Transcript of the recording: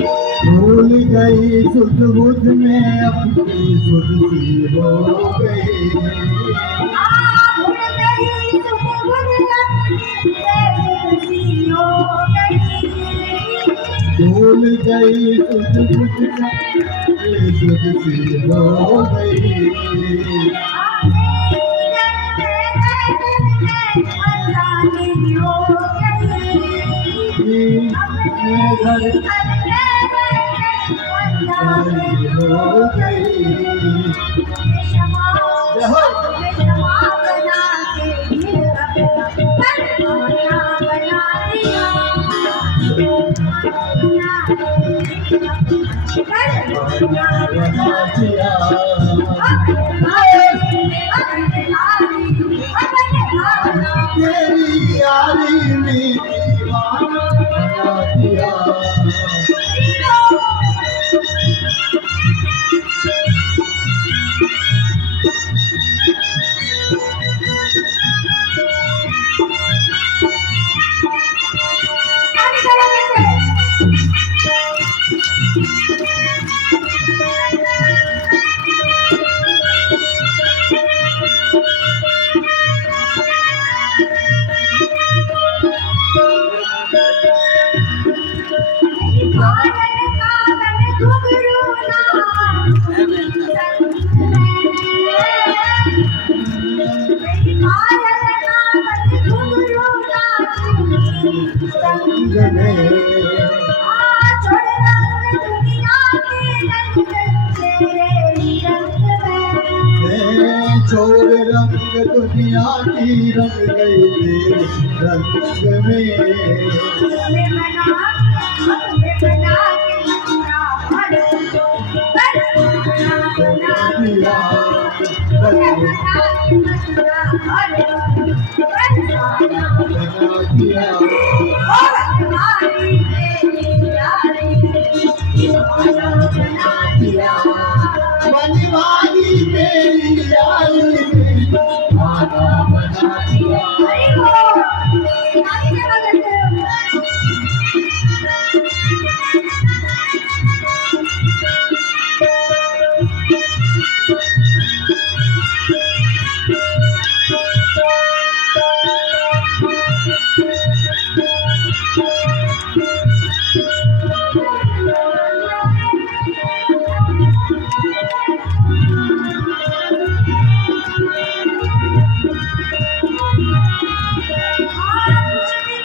भूल गई सुध बुध में अपनी सुध सी हो गई। भूल गई सुध बुध अपनी सुध सी हो गई। भूल गई सुध बुध में अपनी सुध सी हो गई। घर हो गई। तेरी यारी में दीवाना बना दिया। चोर रंग दुनिया की रंग गई रंग में।